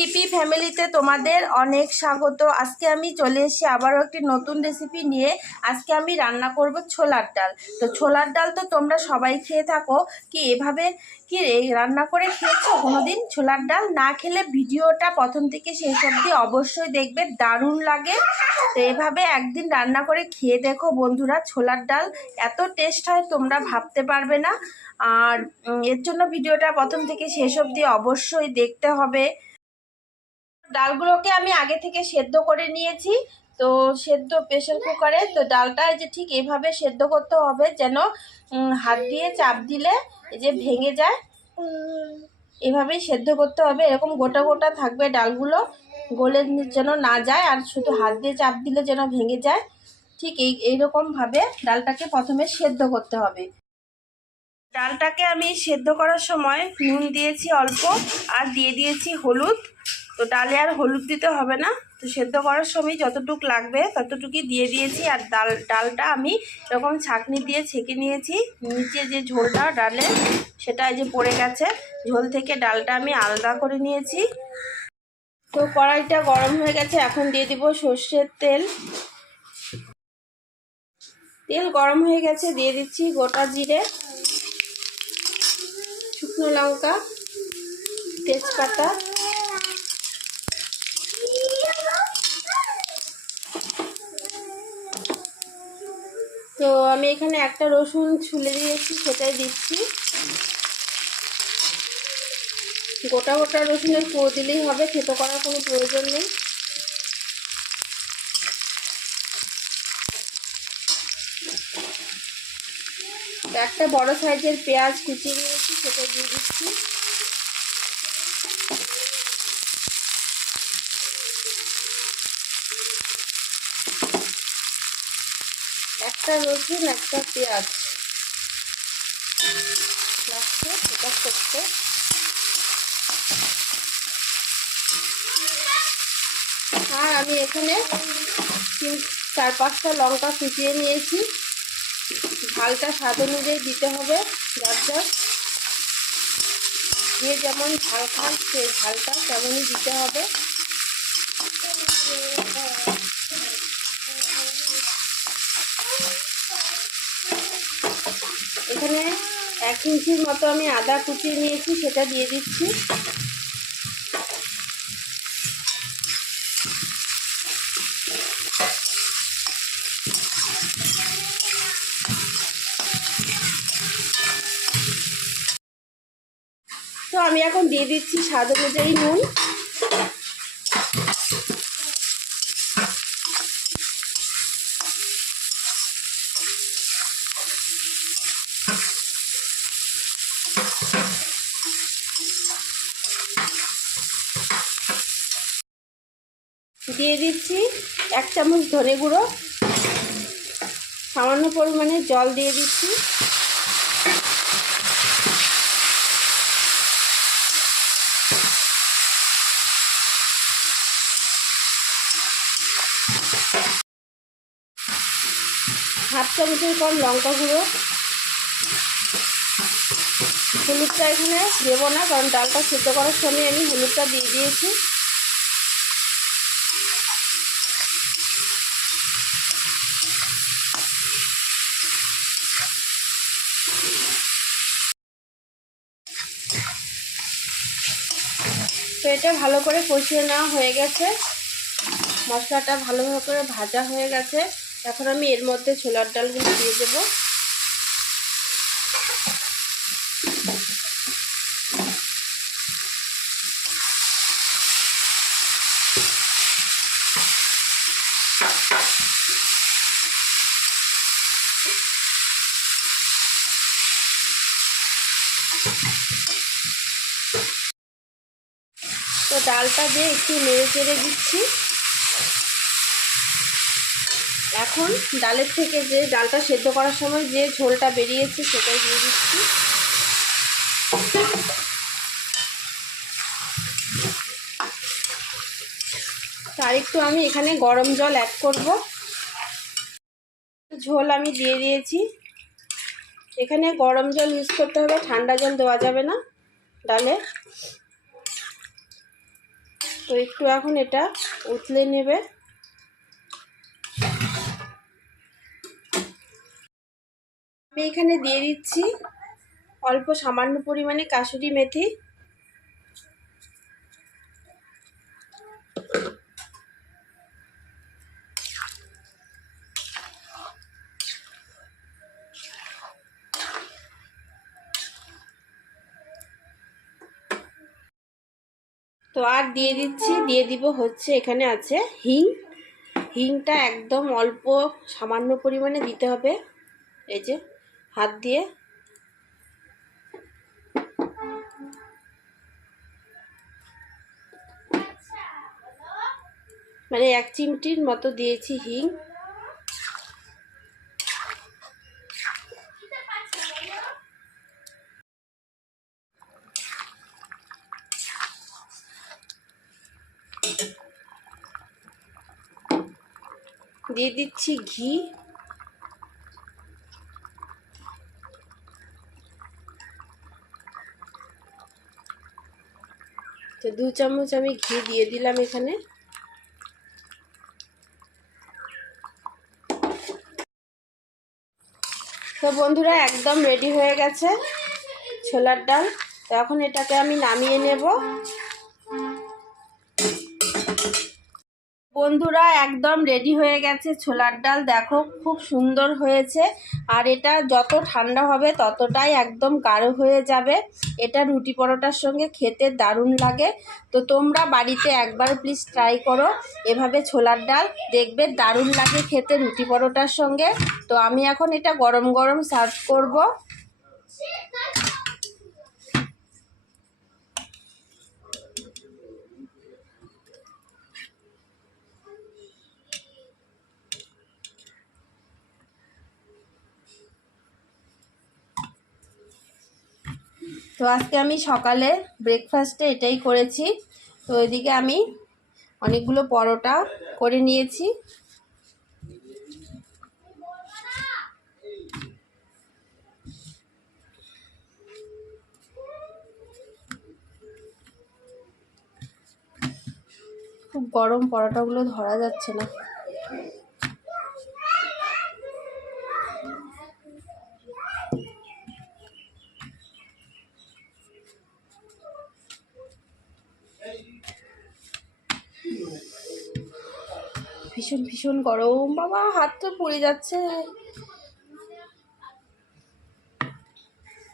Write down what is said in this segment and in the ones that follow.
টিপি ফ্যামিলিতে তোমাদের অনেক স্বাগত। আজকে আমি চলে এসেছি আবারও একটি নতুন রেসিপি নিয়ে। আজকে আমি রান্না করব ছোলার ডাল। তো ছোলার ডাল তো তোমরা সবাই খেয়ে থাকো। কি এভাবে কি রান্না করে খেয়েছো? কোনোদিন ছোলার ডাল না খেলে ভিডিওটা প্রথম থেকে শেষ অবধি অবশ্যই দেখবে, দারুণ লাগে। তো এভাবে একদিন রান্না করে খেয়ে দেখো বন্ধুরা, ছোলার ডাল এত টেস্ট হয় তোমরা ভাবতে পারবে না। আর এর জন্য ভিডিওটা প্রথম থেকে শেষ অবধি অবশ্যই দেখতে হবে। ডালগুলোকে আমি আগে থেকে সেদ্ধ করে নিয়েছি। তো সেদ্ধ প্রেশার কুকারে, তো ডালটা যে ঠিক এইভাবে সেদ্ধ করতে হবে যেন হাত দিয়ে চাপ দিলে এই যে ভেঙে যায়। এভাবেই সেদ্ধ করতে হবে। এরকম গোটা গোটা থাকবে ডালগুলো। গলে যেন না যায় আর শুধু হাত দিয়ে চাপ দিলে যেন ভেঙে যায়। ঠিক এই, এইরকমভাবে ডালটাকে প্রথমে সেদ্ধ করতে হবে। ডালটাকে আমি সেদ্ধ করার সময় নুন দিয়েছি অল্প আর দিয়ে দিয়েছি হলুদ। তো ডালে আর হলুদ দিতে হবে না। তো সেদ্ধ করার সময় যতটুক লাগবে ততটুকুই দিয়ে দিয়েছি। আর ডাল ডালটা আমি এরকম ছাঁকনি দিয়ে ছেঁকে নিয়েছি। নিচে যে ঝোলটা ডালে সেটা যে পড়ে গেছে। ঝোল থেকে ডালটা আমি আলাদা করে নিয়েছি। তো কড়াইটা গরম হয়ে গেছে। এখন দিয়ে দিব সর্ষের তেল। তেল গরম হয়ে গেছে। দিয়ে দিচ্ছি গোটা জিরে, শুকনো লঙ্কা, তেজপাতা তো আমি এখানে একটা রসুন ছুলে দিয়েছি, সেটাই দিচ্ছি। গোটা গোটা রসুনের পুরো দিলেই হবে, থেতো করার কোনো প্রয়োজন নেই। একটা বড় সাইজের পেঁয়াজ কুচিয়ে নিয়েছি সেটা দিয়ে দিচ্ছি। একটা রসুন, একটা পেঁয়াজ। লাগছে সেটা করতে। আর আমি এখানে চার পাঁচটা লঙ্কা কুচিয়ে নিয়েছি। ঝালটা স্বাদ অনুযায়ী দিতে হবে, যার যার যে যেমন ঝাল খান সেই ঝালটা তেমনই দিতে হবে। এখানে এক ইঞ্চির মতো আমি আদা কুচিয়ে নিয়েছি, সেটা দিয়ে দিচ্ছি। তো আমি এখন দিয়ে দিচ্ছি স্বাদ অনুযায়ী নুন। দিয়ে দিচ্ছি এক চামচ ধনে গুঁড়ো। সামান্য পরিমাণে জল দিয়ে দিচ্ছি। হাফ চামচের কম লঙ্কা গুঁড়ো। হলুদটা এখানে দেবো না, কারণ ডালটা সেদ্ধ করার সময় আমি হলুদটা দিয়ে দিয়েছি। এটা ভালো করে কষিয়ে নেওয়া হয়ে গেছে। মশলাটা ভালোভাবে করে ভাজা হয়ে গেছে। এখন আমি এর মধ্যে ছোলার ডালগুলো দিয়ে দেব। ডালটা দিয়ে একটু নেড়ে চেড়ে দিচ্ছি। এখন ডালের থেকে যে ডালটা সেদ্ধ করার সময় যে ঝোলটা বেরিয়েছে সেটাই দিয়ে দিচ্ছি। আর একটু আমি এখানে গরম জল অ্যাড করব। ঝোল আমি দিয়ে দিয়েছি। এখানে গরম জল ইউজ করতে হবে, ঠান্ডা জল দেওয়া যাবে না ডালে। তো একটু এখন এটা উতলে নেবে। আমি এখানে দিয়ে দিচ্ছি অল্প সামান্য পরিমাণে কাসুরি মেথি। তো আর দিয়ে দিচ্ছি, দিয়ে দিব হচ্ছে এখানে আছে হিং। হিংটা একদম অল্প সামান্য পরিমাণে দিতে হবে। এই যে হাত দিয়ে। মানে এক চিমটির মতো দিয়েছি হিং। দিয়ে দিচ্ছি ঘি। তো দু চামচ আমি ঘি দিয়ে দিলাম এখানে। তো বন্ধুরা, একদম রেডি হয়ে গেছে ছোলার ডাল। তো এখন এটাকে আমি নামিয়ে নেব। বন্ধুরা, একদম রেডি হয়ে গেছে ছোলার ডাল। দেখো, খুব সুন্দর হয়েছে। আর এটা যত ঠান্ডা হবে, ততটাই একদম গাঢ় হয়ে যাবে। এটা রুটি পরোটার সঙ্গে খেতে দারুণ লাগে। তো তোমরা বাড়িতে একবার প্লিজ ট্রাই করো। এভাবে ছোলার ডাল দেখবে দারুণ লাগে খেতে রুটি পরোটার সঙ্গে। তো আমি এখন এটা গরম গরম সার্ভ করব। তো আজকে আমি সকালে ব্রেকফাস্টে এটাই করেছি। তো এদিকে আমি অনেকগুলো পরোটা করে নিয়েছি। খুব গরম পরোটাগুলো ধরা যাচ্ছে না। ভীষণ ভীষণ গরম। বাবা, হাত তো পুড়ে যাচ্ছে।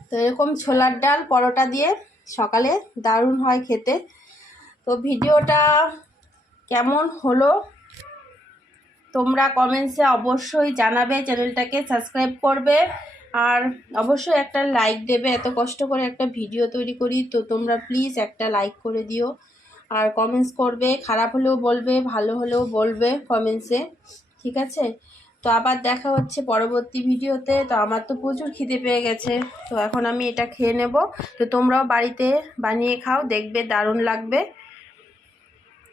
তো এরকম ছোলার ডাল, পরোটা দিয়ে সকালে দারুণ হয় খেতে। তো ভিডিওটা কেমন হলো? তোমরা কমেন্টসে অবশ্যই জানাবে, চ্যানেলটাকে সাবস্ক্রাইব করবে। আর অবশ্যই একটা লাইক দেবে, এত কষ্ট করে একটা ভিডিও তৈরি করি। তো তোমরা প্লিজ একটা লাইক করে দিও। আর কমেন্টস করবে, খারাপ হলেও বলবে, ভালো হলেও বলবে কমেন্টসে ঠিক আছে? তো আবার দেখা হচ্ছে পরবর্তী ভিডিওতে তো। আমার তো প্রচুর খিদে পেয়ে গেছে। তো এখন আমি এটা খেয়ে নেব। তো তোমরাও বাড়িতে বানিয়ে খাও, দেখবে দারুণ লাগবে।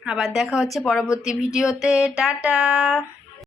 আবার দেখা হচ্ছে পরবর্তী ভিডিওতে টাটা!